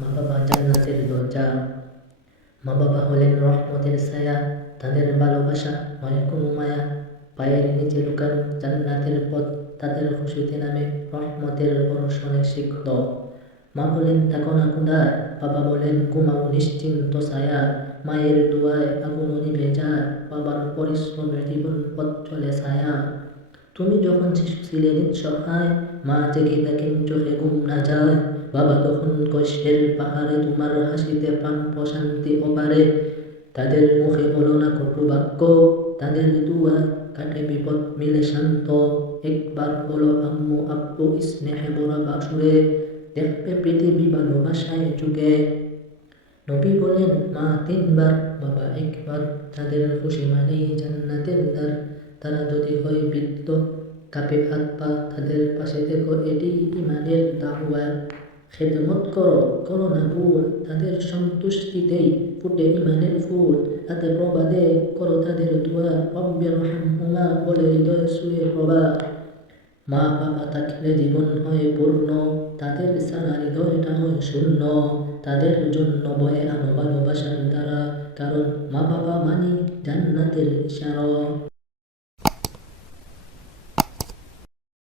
মা বাবা জান্নাতের দরজা। মা বাবা হলেন রহমতের ছায়া, তাদের ভালোবাসা কোনো মায়া। পায়ের নিচে লুকান জান্নাতের পথ তাদের খুশিতে নামে রহমতের বর্ষণে সিক্ত। মা বলেন থাকো না কুদায় বাবা বলেন, ঘুমাও নিশ্চিন্ত ছায়া। মায়ের দোয়ায় আগুন নিভে যায় বাবার পরিশ্রমে জীবন পথ চলে ছায়া। তুমি যখন শিশু ছিলে নিঃসহায় মা জেগে দেখেন চোখে ঘুম না যায়। বাবা তখন কষ্টের পাহাড়ে তোমার হাসিতে প্রাণ প্রশান্তি অপারে তাদের মুখে বলো না কটু বাক্য, তাদের দুয়া কাটে বিপদ মিলে শান্ত। একবার বলো আম্মু আব্বু স্নেহে বড় বাসুরে, দেখবে পৃথিবী ভালোবাসায় যুগে নবী বলেন, মা, তিনবার। বাবা, একবার। তাদের খুশি মানেই জান্নাতের দ্বার। তারা যদি হয় বৃদ্ধ, কাপে হাত পা। তাদের পাশে দেখো এটি ইমানের দাওয়া খেদমত করো করো না ভুল। তাদের সন্তুষ্টিতেই ফুটে ইমানের ফুল। তাতে প্রবাদে করো তাদের দোয়া। রব্বের বলে হৃদয় শুয়ে প্রভা মা বাবা থাকলে জীবন হয় পূর্ণ। তাদের সারা হৃদয়টা হয় শূন্য। তাদের জন্য বয়ে আনো ভালোবাসার দ্বারা। কারণ মা বাবা মানি জান্নাতের ইশারা।